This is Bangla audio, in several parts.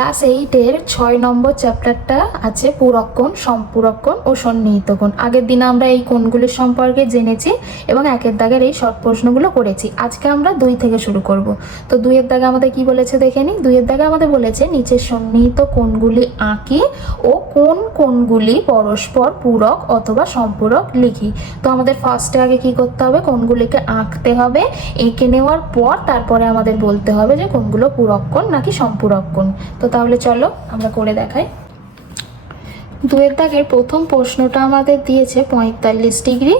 ক্লাস এইটের ছয় নম্বর চ্যাপ্টারটা আছে পুরক্ষণ, সম্পুরক্ষণ ও সন্নিহিত কোণ আগের দিনে আমরা এই কোণগুলির সম্পর্কে জেনেছি এবং একের দাগের এই শর্ট প্রশ্নগুলো করেছি। আজকে আমরা দুই থেকে শুরু করব। তো দুইয়ের দাগে আমাদের কি বলেছে দেখে নিই দুইয়ের দাগে আমাদের বলেছে, নিচের সন্নিহিত কোণগুলি আঁকি ও কোন কোণগুলি পরস্পর পূরক অথবা সম্পূরক লিখি। তো আমাদের ফার্স্টে আগে কি করতে হবে? কোণগুলিকে আঁকতে হবে, এঁকে নেওয়ার পর তারপরে আমাদের বলতে হবে যে কোনগুলো পূরক কোণ নাকি সম্পূরক কোণ। তো তাহলে চলো, আমরা করে দেখাই। দুয়ের দাগের প্রথম প্রশ্নটা আমাদের দিয়েছে পঁয়তাল্লিশ ডিগ্রি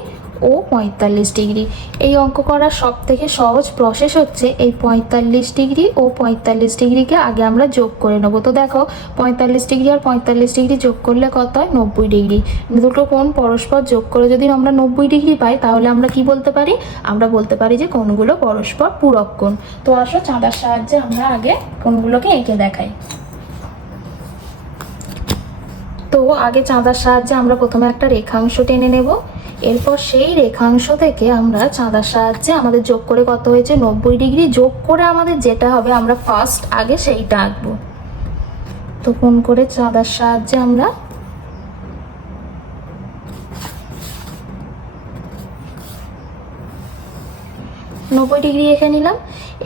ও পঁয়তাল্লিশ ডিগ্রি। এই অঙ্ক করার সব থেকে সহজ প্রসেস হচ্ছে এই পঁয়তাল্লিশ ডিগ্রি ও পঁয়তাল্লিশ ডিগ্রিকে আগে আমরা যোগ করে নেব। তো দেখো, পঁয়তাল্লিশ ডিগ্রি আর পঁয়তাল্লিশ ডিগ্রি যোগ করলে কত হয়? নব্বই ডিগ্রি। দুটো কোণ পরস্পর যোগ করে যদি আমরা নব্বই ডিগ্রি পাই, তাহলে আমরা কি বলতে পারি? আমরা বলতে পারি যে কোণগুলো পরস্পর পূরক কোণ। তো আসো, চাঁদার সাহায্যে আমরা আগে কোণগুলোকে এঁকে দেখাই। তো আগে চাঁদার সাহায্যে আমরা প্রথমে একটা রেখাংশ টেনে নেব। এরপর সেই রেখাংশ থেকে আমরা চাঁদার সাহায্যে আমাদের যোগ করে কত হয়েছে? নব্বই ডিগ্রি যোগ করে আমাদের যেটা হবে, আমরা ফার্স্ট আগে সেইটা আঁকবো। তো কোন করে চাঁদার সাহায্যে আমরা নব্বই ডিগ্রি এঁকে নিলাম।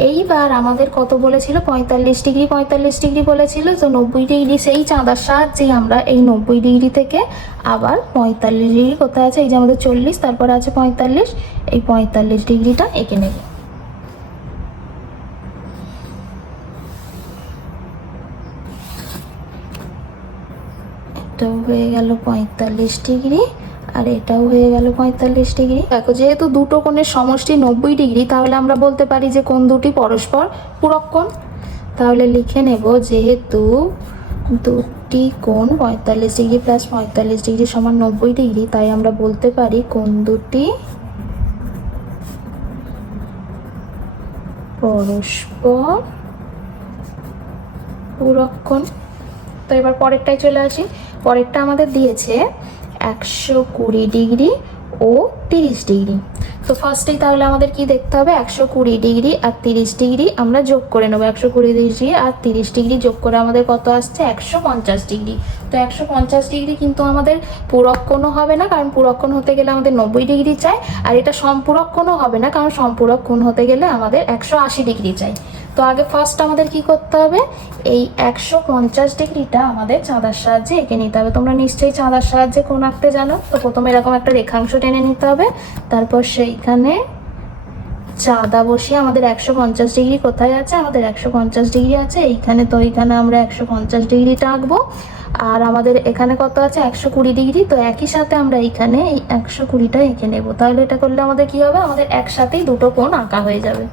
এইবার আমাদের কত বলেছিল? পঁয়তাল্লিশ ডিগ্রি পঁয়তাল্লিশ ডিগ্রি বলেছিল। তো নব্বই ডিগ্রি সেই চাঁদার সাহায্যে আমরা এই নব্বই ডিগ্রি থেকে আবার পঁয়তাল্লিশ ডিগ্রি কোথায় আছে? এই যে আমাদের চল্লিশ, তারপর আছে পঁয়তাল্লিশ। এই পঁয়তাল্লিশ ডিগ্রিটা এঁকে নেব। হয়ে গেল পঁয়তাল্লিশ ডিগ্রি। আর এটাও হয়ে গেল পঁয়তাল্লিশ ডিগ্রি। দেখো, যেহেতু দুটো কোণের সমষ্টি নব্বই ডিগ্রি, তাহলে আমরা বলতে পারি যে কোন দুটি পরস্পর পূরক কোণ। তাহলে লিখে নেব যেহেতু দুটি কোণ পঁয়তাল্লিশ ডিগ্রি প্লাস পঁয়তাল্লিশ ডিগ্রি সমান নব্বই ডিগ্রি, তাই আমরা বলতে পারি কোন দুটি পরস্পর পূরক কোণ। তো এবার পরেরটায় চলে আসি। পরেরটা আমাদের দিয়েছে একশো কুড়ি ডিগ্রি ও তিরিশ ডিগ্রি। তো ফার্স্টেই তাহলে আমাদের কি দেখতে হবে? একশো কুড়ি ডিগ্রি আর তিরিশ ডিগ্রি আমরা যোগ করে নেব। একশো কুড়ি ডিগ্রি আর তিরিশ ডিগ্রি যোগ করে আমাদের কত আসছে? একশো পঞ্চাশ ডিগ্রি। তো একশো পঞ্চাশ ডিগ্রি কিন্তু আমাদের পুরক্ষণও হবে না, কারণ পুরক্ষণ হতে গেলে আমাদের নব্বই ডিগ্রি চাই, আর এটা সম্পূরক্ষণও হবে না, কারণ সম্পূরক কোণ হতে গেলে আমাদের একশো আশি ডিগ্রি চাই। তো আগে ফার্স্ট আমাদের কি করতে হবে? এই একশো পঞ্চাশ ডিগ্রিটা আমাদের চাঁদার সাহায্যে এঁকে নিতে হবে। তোমরা নিশ্চয়ই চাঁদার সাহায্যে কোন আঁকতে জানো। তো প্রথমে এরকম একটা রেখাংশ টেনে নিতে হবে। তারপর সেইখানে চাঁদা বসিয়ে আমাদের একশো পঞ্চাশ ডিগ্রি কোথায় আছে? আমাদের একশো পঞ্চাশ ডিগ্রি আছে। এইখানে তো এইখানে আমরা একশো পঞ্চাশ ডিগ্রিটা আঁকবো আর আমাদের এখানে কত আছে? একশো কুড়ি ডিগ্রি। তো একই সাথে আমরা এইখানে এই একশো কুড়িটা এঁকে নেব। তাহলে এটা করলে আমাদের কি হবে? আমাদের একসাথেই দুটো কোণ আঁকা হয়ে যাবে।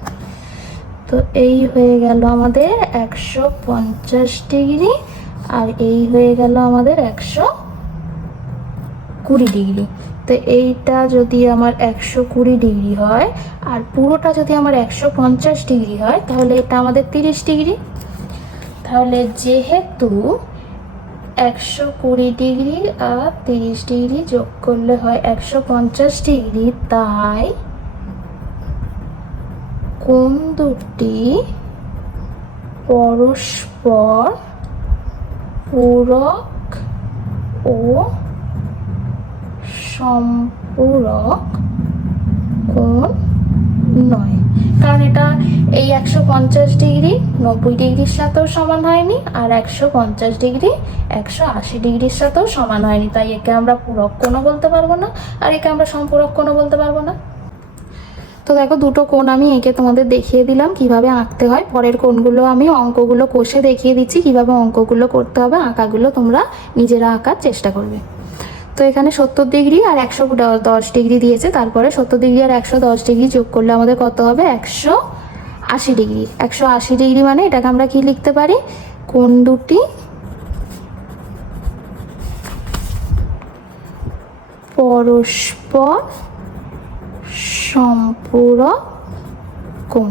তো এই হয়ে গেল আমাদের একশো পঞ্চাশ ডিগ্রি। আর এই হয়ে গেল আমাদের একশো কুড়ি ডিগ্রি। তো এইটা যদি আমার একশো কুড়ি ডিগ্রি হয়, আর পুরোটা যদি আমার একশো পঞ্চাশ ডিগ্রি হয়, তাহলে এটা আমাদের তিরিশ ডিগ্রি। তাহলে যেহেতু একশো কুড়ি ডিগ্রি আর তিরিশ ডিগ্রি যোগ করলে হয় একশো পঞ্চাশ ডিগ্রি, তাই কোন দুটি পরস্পর পূরক ও সম্পূরক কোণ নয়। কারণ এটা এই একশো পঞ্চাশ ডিগ্রি, নব্বই ডিগ্রির সাথেও সমান হয়নি আর একশো পঞ্চাশ ডিগ্রি, একশো আশি ডিগ্রির সাথেও সমান হয়নি। তাই একে আমরা পূরক কোণও বলতে পারব না আর একে আমরা সম্পূরক কোণও বলতে পারব না। তো দেখো দুটো কোণ আমি এঁকে তোমাদের দেখিয়ে দিলাম কীভাবে আঁকতে হয়। পরের কোণগুলো আমি অঙ্কগুলো কষে দেখিয়ে দিচ্ছি কীভাবে অঙ্কগুলো করতে হবে, আঁকাগুলো তোমরা নিজেরা আঁকার চেষ্টা করবে। তো এখানে সত্তর ডিগ্রি আর একশো দশ ডিগ্রি দিয়েছে। তারপরে সত্তর ডিগ্রি আর একশো দশ ডিগ্রি যোগ করলে আমাদের কত হবে? একশো আশি ডিগ্রি। একশো আশি ডিগ্রি মানে এটাকে আমরা কি লিখতে পারি? কোন দুটি? পরস্পর সম্পূরক কোণ।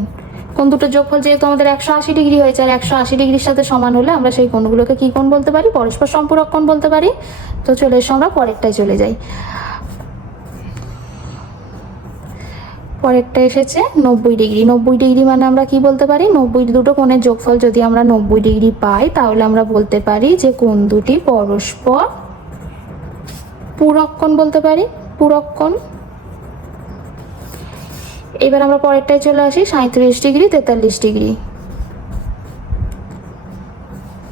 কোন দুটো যোগফল যেহেতু আমাদের একশো আশি ডিগ্রি হয়েছে, আর একশো আশি ডিগ্রির সাথে সমান হলে আমরা সেই কোণগুলোকে কি কোণ বলতে পারি? পরস্পর সম্পূরক কোণ বলতে পারি। তো চলে এসো আমরা পরেরটায় চলে যাই। পরেরটা এসেছে নব্বই ডিগ্রি। নব্বই ডিগ্রি মানে আমরা কি বলতে পারি? নব্বই দুটো কোণের যোগফল যদি আমরা নব্বই ডিগ্রি পাই, তাহলে আমরা বলতে পারি যে কোণ দুটি পরস্পর পূরক কোণ বলতে পারি? পূরক কোণ। এবার আমরা পরেরটায় চলে আসি সাঁত্রিশ ডিগ্রি, তেতাল্লিশ ডিগ্রি।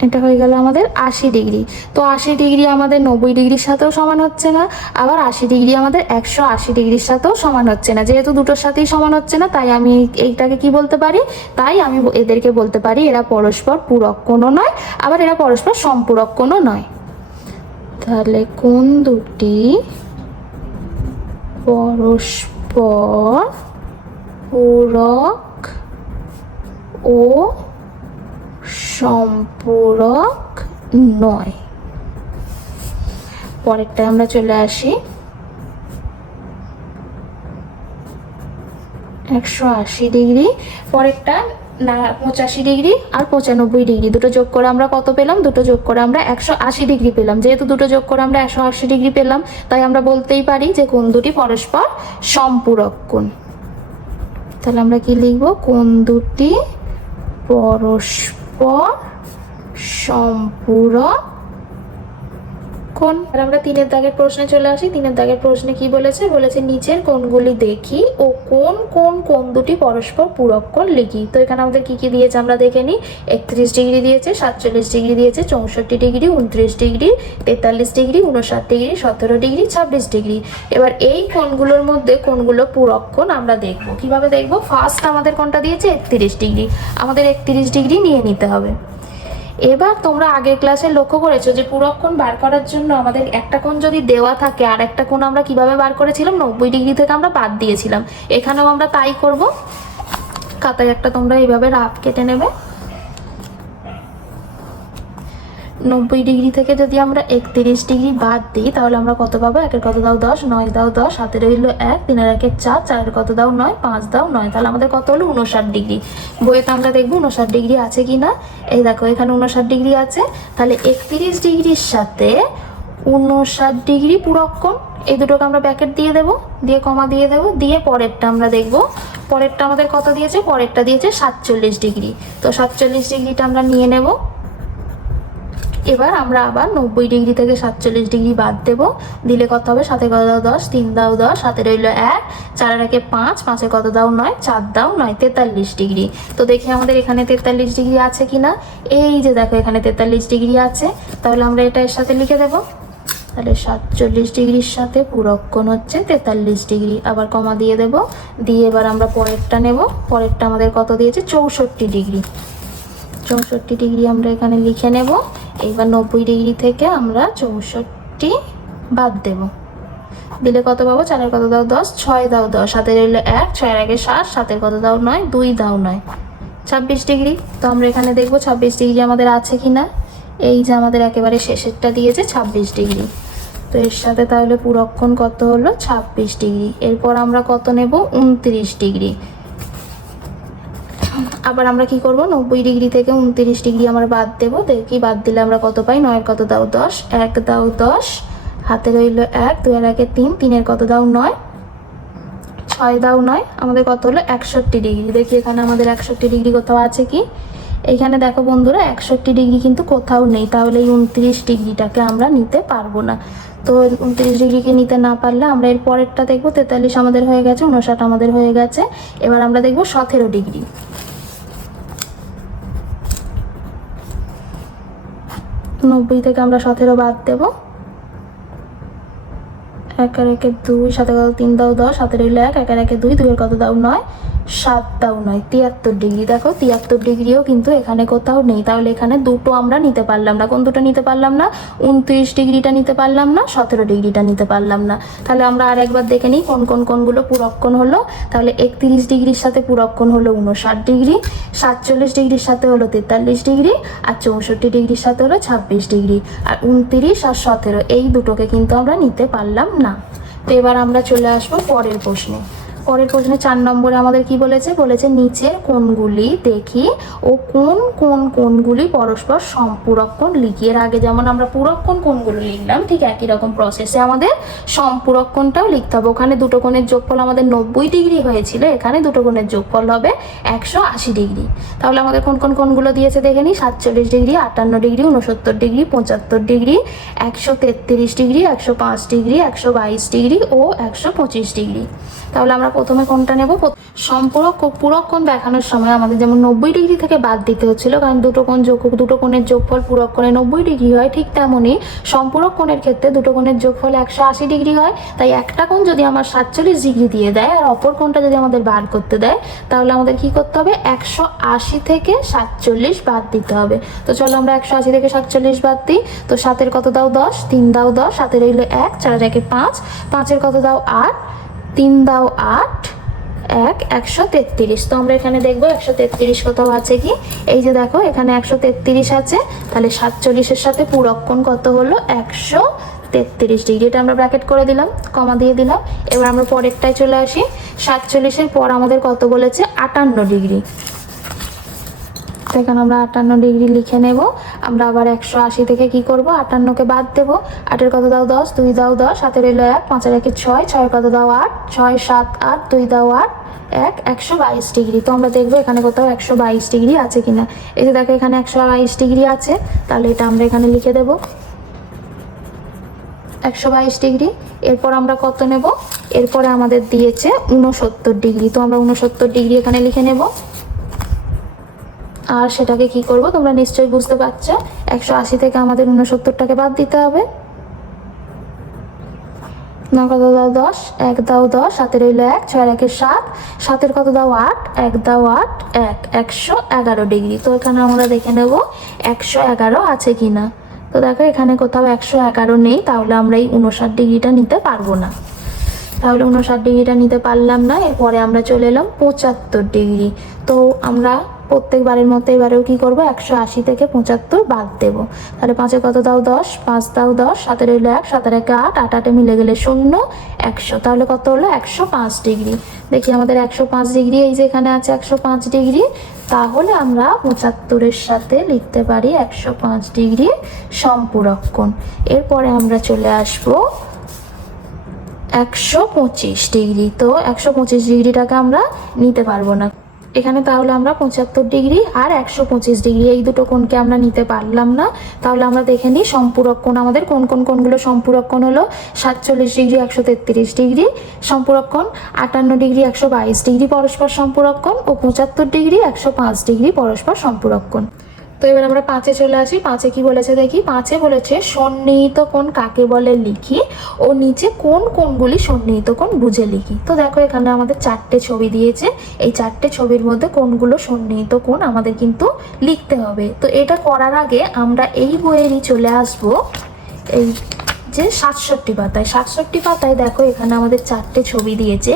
এটা হয়ে গেল আমাদের আশি ডিগ্রি। তো আশি ডিগ্রি আমাদের নব্বই ডিগ্রির সাথেও সমান হচ্ছে না, আবার আশি ডিগ্রি আমাদের একশো আশি ডিগ্রির সাথেও সমান হচ্ছে না। যেহেতু দুটোর সাথেই সমান হচ্ছে না, তাই আমি এইটাকে কি বলতে পারি? তাই আমি এদেরকে বলতে পারি, এরা পরস্পর পূরক কোনো নয়, আবার এরা পরস্পর সম্পূরক কোনো নয়। তাহলে কোন দুটি পরস্পর পূরক ও সম্পূরক নয়। পরেরটা আমরা চলে আসি। একশো আশি ডিগ্রি, পরেরটা না, পঁচাশি ডিগ্রি আর পঁচানব্বই ডিগ্রি। দুটো যোগ করে আমরা কত পেলাম? দুটো যোগ করে আমরা একশো আশি ডিগ্রি পেলাম। যেহেতু দুটো যোগ করে আমরা একশো আশি ডিগ্রি পেলাম, তাই আমরা বলতেই পারি যে কোন দুটি পরস্পর সম্পূরক কোণ। তাহলে আমরা কি লিখব? কোন দুটি পরস্পর সম্পূরক কোন আর আমরা তিনের দাগের প্রশ্নে চলে আসি। তিনের দাগের প্রশ্নে কি বলেছে? বলেছে নিচের কোনগুলি দেখি ও কোন কোন কোন দুটি পরস্পর পূরক লিখি। তো এখানে আমাদের কি কি দিয়েছে আমরা দেখে নিই। একত্রিশ ডিগ্রি দিয়েছে, সাতচল্লিশ ডিগ্রি দিয়েছে, চৌষট্টি ডিগ্রি, উনত্রিশ ডিগ্রি, তেতাল্লিশ ডিগ্রি উনষাট ডিগ্রি, সতেরো ডিগ্রি, ছাব্বিশ ডিগ্রি। এবার এই কোণগুলোর মধ্যে কোনগুলো পূরক আমরা দেখব। কীভাবে দেখব? ফার্স্ট আমাদের কোনটা দিয়েছে একত্রিশ ডিগ্রি। আমাদের একত্রিশ ডিগ্রি নিয়ে নিতে হবে। এবার তোমরা আগের ক্লাসে লক্ষ্য করেছ যে পূরক কোণ বার করার জন্য আমাদের একটা কোণ যদি দেওয়া থাকে, আর একটা কোণ আমরা কীভাবে বার করেছিলাম? নব্বই ডিগ্রি থেকে আমরা বাদ দিয়েছিলাম। এখানেও আমরা তাই করব। খাতায় একটা তোমরা এইভাবে রাফ কেটে নেবে। নব্বই ডিগ্রি থেকে যদি আমরা একত্রিশ ডিগ্রি বাদ দিই, তাহলে আমরা কত পাবো? একের কত দাও দশ, নয় দাও দশ হাতে রইল এক, তিনের একের চার, চারের কত দাও নয়, পাঁচ দাও নয়। তাহলে আমাদের কত হলো? উনষাট ডিগ্রি। বইয়েতে আমরা দেখব উনষাট ডিগ্রি আছে কি না এই দেখো, এখানে উনষাট ডিগ্রি আছে। তাহলে একত্রিশ ডিগ্রির সাথে উনষাট ডিগ্রি পুরক্ষণ এই দুটোকে আমরা ব্যাকেট দিয়ে দেবো, দিয়ে কমা দিয়ে দেবো, দিয়ে পরেরটা আমরা দেখব। পরেরটা আমাদের কত দিয়েছে? পরেরটা দিয়েছে সাতচল্লিশ ডিগ্রি। তো সাতচল্লিশ ডিগ্রিটা আমরা নিয়ে নেব। এবার আমরা আবার নব্বই ডিগ্রি থেকে সাতচল্লিশ ডিগ্রি বাদ দেব। দিলে কত হবে? সাথে কত দাও দশ, তিন দাও দশ সাথে রইল এক চারের একে পাঁচ, পাঁচে কত দাও নয়, চার দাও নয়, তেতাল্লিশ ডিগ্রি। তো দেখি আমাদের এখানে তেতাল্লিশ ডিগ্রি আছে কি না এই যে দেখো, এখানে তেতাল্লিশ ডিগ্রি আছে। তাহলে আমরা এটা এর সাথে লিখে দেবো। তাহলে সাতচল্লিশ ডিগ্রির সাথে পুরক্ষণ হচ্ছে তেতাল্লিশ ডিগ্রি। আবার কমা দিয়ে দেব। দিয়ে এবার আমরা পরেরটা নেব। পরেরটা আমাদের কত দিয়েছে? চৌষট্টি ডিগ্রি। চৌষট্টি ডিগ্রি আমরা এখানে লিখে নেব। এইবার নব্বই ডিগ্রি থেকে আমরা চৌষট্টি বাদ দেব। দিলে কত পাবো? চারের কত দাও দশ, ছয় দাও দশ। সাথে রইলে এক, ছয়ের আগে সাত, সাতের কত দাও নয়, দুই দাও নয়। ছাব্বিশ ডিগ্রি। তো আমরা এখানে দেখব ছাব্বিশ ডিগ্রি আমাদের আছে কি না এই যে আমাদের একেবারে শেষেরটা দিয়েছে ছাব্বিশ ডিগ্রি। তো এর সাথে তাহলে পুরক্ষণ কত হলো? ছাব্বিশ ডিগ্রি। এরপর আমরা কত নেব? উনত্রিশ ডিগ্রি। আবার আমরা কি করব? নব্বই ডিগ্রি থেকে উনত্রিশ ডিগ্রি আমরা বাদ দেবো। দেখি বাদ দিলে আমরা কত পাই? নয়ের কত দাও দশ? এক দাও দশ। হাতে রইল এক দুই একে তিন, তিনের কত দাও নয়? ছয় দাও নয়। আমাদের কত হলো? একষট্টি ডিগ্রি। দেখি এখানে আমাদের একষট্টি ডিগ্রি কোথাও আছে কি? এখানে দেখো বন্ধুরা, একষট্টি ডিগ্রি কিন্তু কোথাও নেই। তাহলে এই উনত্রিশ ডিগ্রিটাকে আমরা নিতে পারব না। তো উনত্রিশ ডিগ্রিকে নিতে না পারলে আমরা এর পরেরটা দেখব। তেতাল্লিশ আমাদের হয়ে গেছে, উনষাট আমাদের হয়ে গেছে। এবার আমরা দেখব সতেরো ডিগ্রি। নব্বই থেকে আমরা সতেরো বাদ দেব। একের একে দুই সাথে কত তিন দাও দশ, সতেরো এক, একের একে দুই, দুইয়ের কত দাও নয়। সাত দাও নয়, তিয়াত্তর ডিগ্রি দেখো, তিয়াত্তর ডিগ্রিও কিন্তু এখানে কোথাও নেই। তাহলে এখানে দুটো আমরা নিতে পারলাম না। কোন দুটো নিতে পারলাম না? উনত্রিশ ডিগ্রিটা নিতে পারলাম না, সতেরো ডিগ্রিটা নিতে পারলাম না। তাহলে আমরা আর একবার দেখে নিই কোন কোন, কোনগুলো পুরক্ষণ হলো। তাহলে একত্রিশ ডিগ্রির সাথে পুরক্ষণ হলো উনষাট ডিগ্রি সাতচল্লিশ ডিগ্রির সাথে হলো তেতাল্লিশ ডিগ্রি আর চৌষট্টি ডিগ্রির সাথে হলো ছাব্বিশ ডিগ্রি আর উনত্রিশ আর সতেরো, এই দুটোকে কিন্তু আমরা নিতে পারলাম না। তো এবার আমরা চলে আসব পরের প্রশ্নে। পরের প্রশ্নে চার নম্বরে আমাদের কি বলেছে? বলেছে নিচের কোনগুলি দেখি ও কোন কোন কোনগুলি পরস্পর সম্পূরক কোণ লিখি এর আগে যেমন আমরা পূরক কোণ কোণগুলো লিখলাম, ঠিক একই রকম প্রসেসে আমাদের সম্পূরক কোণটাও লিখতে হবে। ওখানে দুটো কোণের যোগফল আমাদের নব্বই ডিগ্রি হয়েছিল, এখানে দুটো কোণের যোগফল হবে একশো আশি ডিগ্রি। তাহলে আমাদের কোন কোন কোণগুলো দিয়েছে দেখে নিই, সাতচল্লিশ ডিগ্রি, আটান্ন ডিগ্রি উনসত্তর ডিগ্রি, পঁচাত্তর ডিগ্রি, একশো তেত্রিশ ডিগ্রি, একশো পাঁচ ডিগ্রি, একশো বাইশ ডিগ্রি ও একশো পঁচিশ ডিগ্রি। তাহলে আমরা প্রথমে কোনটা নেব? সম্পূরক পূরক কোণ দেখানোর সময় আমাদের যেমন নব্বই ডিগ্রি থেকে বাদ দিতে হচ্ছিল, কারণ দুটো কোণ যোগ দুটো কোণের যোগফল পূরক কোণে নব্বই ডিগ্রি হয়, ঠিক তেমনই সম্পূরক কোণের ক্ষেত্রে দুটো কোণের যোগফল একশো আশি ডিগ্রি হয়। তাই একটা কোণ যদি আমার সাতচল্লিশ ডিগ্রি দিয়ে দেয় আর অপর কোণটা যদি আমাদের বার করতে দেয়, তাহলে আমাদের কি করতে হবে? একশো আশি থেকে সাতচল্লিশ বাদ দিতে হবে। তো চলো আমরা একশো আশি থেকে সাতচল্লিশ বাদ দিই। তো সাতের কত দাও? দশ। তিন দাও দশ। সাতের রইল এক। চার একে পাঁচ। পাঁচের কত দাও? আট। তিন দাও আট, এক, একশো তেত্রিশ। তো আমরা এখানে দেখব একশো তেত্রিশ কোথাও আছে কি? এই যে দেখো, এখানে একশো তেত্রিশ আছে। তাহলে সাতচল্লিশের সাথে পুরক্ষণ কত হলো? একশো তেত্রিশ ডিগ্রিটা আমরা ব্র্যাকেট করে দিলাম, কমা দিয়ে দিলাম। এবার আমরা পরেরটায় চলে আসি। সাতচল্লিশের পর আমাদের কত বলেছে? আটান্ন ডিগ্রি। এখানে আমরা আটান্ন ডিগ্রি লিখে নেব। আমরা আবার একশো আশি থেকে কি করব? আটান্নকে বাদ দেবো। আটের কত দাও দশ? দুই দাও দশ। সাতের এলো এক। পাঁচের একে ছয়। ছয়ের কত দাও আট? ছয়, সাত, আট, দুই দাও আট, এক, একশো বাইশ ডিগ্রি। তো আমরা দেখব এখানে কোথাও একশো বাইশ ডিগ্রি আছে কিনা। এই যে দেখো এখানে একশো বাইশ ডিগ্রি আছে। তাহলে এটা আমরা এখানে লিখে দেবো। একশো বাইশ ডিগ্রি। এরপর আমরা কত নেব? এরপরে আমাদের দিয়েছে উনসত্তর ডিগ্রি। তো আমরা উনসত্তর ডিগ্রি এখানে লিখে নেব। আর সেটাকে কি করব? তোমরা নিশ্চয়ই বুঝতে পারছ। একশো আশি থেকে আমাদের উনসত্তরটাকে বাদ দিতে হবে। না কত দাও দশ? এক দাও দশ, সাতের রইল এক, ছয় একের সাত। সাতের কত দাও আট? এক দাও আট, এক, একশো এগারো ডিগ্রি। তো এখানে আমরা দেখে নেব একশো এগারো আছে কি না তো দেখো, এখানে কোথাও একশো এগারো নেই, তাহলে আমরা এই উনষাট ডিগ্রিটা নিতে পারব না। তাহলে উনষাট ডিগ্রিটা নিতে পারলাম না, এরপরে আমরা চলে এলাম পঁচাত্তর ডিগ্রি। তো আমরা প্রত্যেকবারের মতো এবারেও কি করব? একশো আশি থেকে পঁচাত্তর বাদ দেবো। তাহলে পাঁচে কত দাও? দশ। পাঁচ দাও দশ। সাতের হইল এক, সাতের একে আট আট আটে মিলে গেলে শূন্য, একশো। তাহলে কত হলো? একশো পাঁচ ডিগ্রি। দেখি আমাদের একশো পাঁচ ডিগ্রি এই যে এখানে আছে একশো পাঁচ ডিগ্রি। তাহলে আমরা পঁচাত্তরের সাথে লিখতে পারি একশো পাঁচ ডিগ্রি সম্পূরক্ষণ এরপরে আমরা চলে আসব একশো পঁচিশ ডিগ্রি। তো একশো পঁচিশ ডিগ্রিটাকে আমরা নিতে পারব না। এখানে তাহলে আমরা পঁচাত্তর ডিগ্রি আর একশো পঁচিশ ডিগ্রি, এই দুটো কোণকে আমরা নিতে পারলাম না। তাহলে আমরা দেখে নিই সম্পূরক কোণ, আমাদের কোন কোন কোণগুলো সম্পূরক কোণ হলো? সাতচল্লিশ ডিগ্রি, একশো তেত্রিশ ডিগ্রি সম্পূরক কোণ, আটান্ন ডিগ্রি, একশো বাইশ ডিগ্রি পরস্পর সম্পূরক কোণ ও পঁচাত্তর ডিগ্রি, একশো পাঁচ ডিগ্রি পরস্পর সম্পূরক কোণ। তো এবার আমরা পাঁচে চলে আসি। পাঁচে কি বলেছে দেখি? পাঁচে বলেছে, সন্নিহিত কোন কাকে বলে লিখি ও নিচে কোন কোনগুলি সন্নিহিত কোণ বুঝে লিখি? তো দেখো এখানে আমাদের চারটে ছবি দিয়েছে। এই চারটে ছবির মধ্যে কোনগুলো সন্নিহিত কোণ আমাদের কিন্তু লিখতে হবে। তো এটা করার আগে আমরা এই বইয়েরই চলে আসব। এই যে সাতষট্টি পাতায়। সাতষট্টি পাতায় দেখো, এখানে আমাদের চারটে ছবি দিয়েছে।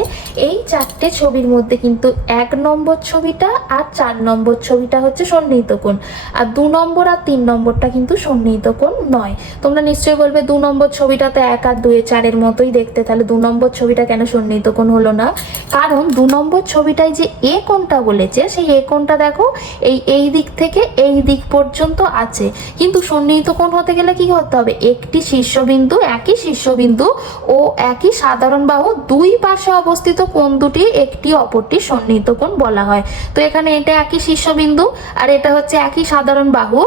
এই চারটে ছবির মধ্যে কিন্তু এক নম্বর ছবিটা আর চার নম্বর ছবিটা হচ্ছে সন্নিহিত কোণ। আর দু নম্বর আর তিন নম্বরটা কিন্তু সন্নিহিত কোণ নয়। তোমরা নিশ্চয়ই বলবে, দু নম্বর ছবিটা তো এক আর দুয়ে চারের মতোই দেখতে। তাহলে দু নম্বর ছবিটা কেন সন্নিহিত কোণ হলো না? কারণ দু নম্বর ছবিটায় যে এ কোণটা বলেছে, সেই এ কোণটা দেখো, এই এই দিক থেকে এই দিক পর্যন্ত আছে। কিন্তু সন্নিহিত কোণ হতে গেলে কি করতে হবে? একটি শীর্ষবিন্দু একই শীর্ষবিন্দু ও একই সাধারণ বাহু দুই পাশে অবস্থিত কোণ দুটি, একটি অপরটি সন্নিহিত কোণ বলা হয়। তো এখানে এটা একই শীর্ষবিন্দু আর এটা হচ্ছে একই সাধারণ বাহু।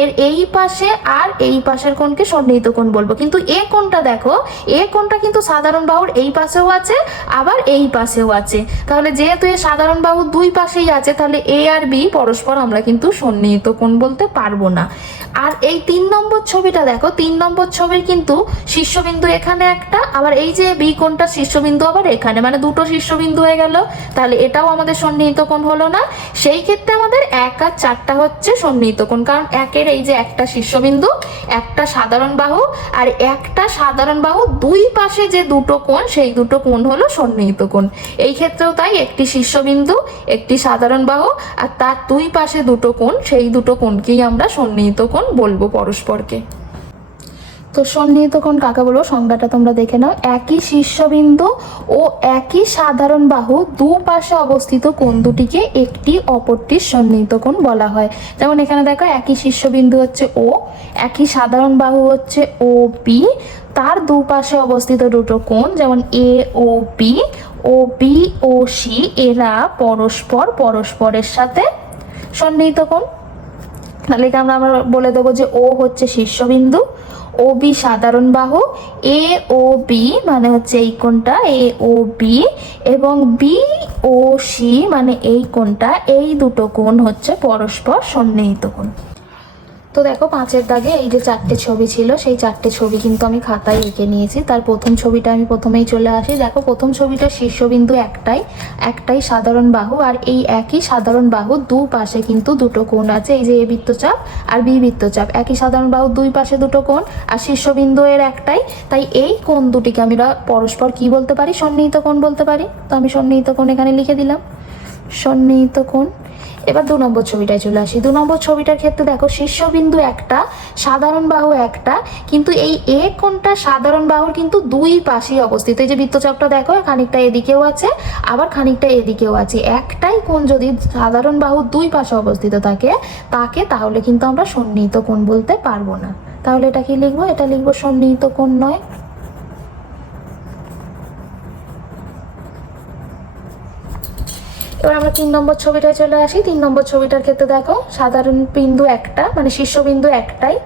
এর এই পাশে আর এই পাশের কোণকে সন্নিহিত কোণ বলব। কিন্তু এ কোণটা দেখো, এ কোণটা কিন্তু সাধারণ বাহুর এই পাশেও আছে, আবার এই পাশেও আছে। তাহলে যেহেতু এ সাধারণ বাহু দুই পাশেই আছে, তাহলে এ আর বি পরস্পর আমরা কিন্তু সন্নিহিত কোণ বলতে পারব না। আর এই তিন নম্বর ছবিটা দেখো, তিন নম্বর ছবির কিন্তু শীর্ষবিন্দু এখানে একটা, আবার এই যে বি কোণটা শীর্ষবিন্দু আবার এখানে মানে দুটো শীর্ষবিন্দু হয়ে গেল। তাহলে এটাও আমাদের সন্নিহিত কোণ হলো না। সেই ক্ষেত্রে আমাদের এক আর চারটা হচ্ছে সন্নিহিত কোণ, কারণ একের এই যে একটা শীর্ষবিন্দু, একটা সাধারণ বাহু, আর একটা সাধারণ বাহু দুই পাশে যে দুটো কোণ, সেই দুটো কোণ হলো সন্নিহিত কোণ। এই ক্ষেত্রেও তাই একটি শীর্ষবিন্দু, একটি সাধারণ বাহু, আর তার দুই পাশে দুটো কোণ, সেই দুটো কোণকেই আমরা সন্নিহিত কোণ বলব পরস্পরকে। তো সন্নিহিত কোণ কাকে বলব? সংজ্ঞাটা তোমরা দেখে নাও। একই শীর্ষবিন্দু ও একই সাধারণ বাহু দুপাশে অবস্থিত কোণ দুটিকে একটি অপরটির সন্নিহিত কোণ বলা হয়। যেমন এখানে দেখো, একই শীর্ষবিন্দু হচ্ছে ও একই সাধারণ বাহু হচ্ছে ও পি তার দুপাশে অবস্থিত দুটো কোণ যেমন এ ও বি ও বি ও সি এরা পরস্পর পরস্পরের সাথে সন্নিহিত কোণ। তাহলে আমরা আমরা বলে দেবো যে ও হচ্ছে শীর্ষবিন্দু ও বি সাধারণ বাহু এ ও বি মানে হচ্ছে এই কোণটা এ ও বি এবং বি ও সি মানে এই কোণটা, এই দুটো কোণ হচ্ছে পরস্পর সন্নিহিত কোণ। তো দেখো পাঁচের দাগে এই যে চারটে ছবি ছিল, সেই চারটে ছবি কিন্তু আমি খাতায় এঁকে নিয়েছি। তার প্রথম ছবিটা আমি প্রথমেই চলে আসি। দেখো প্রথম ছবিটা শীর্ষবিন্দু একটাই একটাই সাধারণ বাহু আর এই একই সাধারণ বাহু দু পাশে কিন্তু দুটো কোণ আছে। এই যে এ বৃত্তচাপ আর বি বৃত্তচাপ, একই সাধারণ বাহু দুই পাশে দুটো কোণ আর শীর্ষবিন্দু এর একটাই। তাই এই কোণ দুটিকে আমরা পরস্পর কি বলতে পারি? সন্নিহিত কোণ বলতে পারি? তো আমি সন্নিহিত কোণ এখানে লিখে দিলাম। সন্নিহিত কোণ এবার দু নম্বর ছবিটায় চলে আসি। দু নম্বর ছবিটার ক্ষেত্রে দেখো, শীর্ষবিন্দু একটা, সাধারণ বাহু একটা, কিন্তু এই এ কোণটা সাধারণ বাহুর কিন্তু দুই পাশেই অবস্থিত। এই যে বৃত্তচাপটা দেখো, খানিকটা এদিকেও আছে, আবার খানিকটা এদিকেও আছে। একটাই কোণ যদি সাধারণ বাহুর দুই পাশে অবস্থিত থাকে, তাকে তাহলে কিন্তু আমরা সন্নিহিত কোণ বলতে পারব না। তাহলে এটা কি লিখব? এটা লিখব সন্নিহিত কোণ নয়। এবার আমরা তিন নম্বর ছবিটায় চলে আসি। তিন নম্বর ছবিটার ক্ষেত্রে দেখো, সাধারণ বিন্দু একটা মানে শীর্ষবিন্দু একটাই,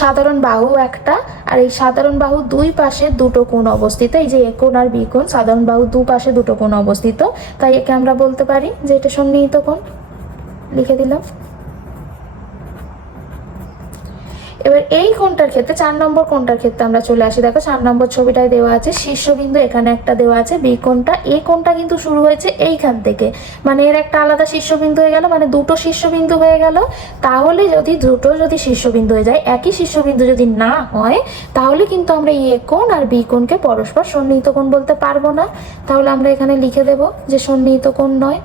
সাধারণ বাহু একটা, আর এই সাধারণ বাহু দুই পাশে দুটো কোণ অবস্থিত। এই যে একোণ আর বি কোণ, সাধারণ বাহু দু পাশে দুটো কোণ অবস্থিত। তাই একে আমরা বলতে পারি যে এটা সন্নিহিত কোণ। লিখে দিলাম। এবার এই কোনটার ক্ষেত্রে, চার নম্বর কোনটার ক্ষেত্রে আমরা চলে আসি। দেখো, চার নম্বর ছবিটায় দেওয়া আছে, শীর্ষবিন্দু এখানে একটা দেওয়া আছে, বি কোণটা। এই কোণটা কিন্তু শুরু হয়েছে এইখান থেকে। মানে এর একটা আলাদা শীর্ষবিন্দু হয়ে গেল মানে দুটো শীর্ষবিন্দু হয়ে গেল। তাহলে যদি দুটো যদি শীর্ষবিন্দু হয়ে যায়, একই শীর্ষবিন্দু যদি না হয়, তাহলে কিন্তু আমরা এ কোণ আর বি কোণকে পরস্পর সন্নিহিত কোণ বলতে পারব না। তাহলে আমরা এখানে লিখে দেব যে সন্নিহিত কোণ নয়।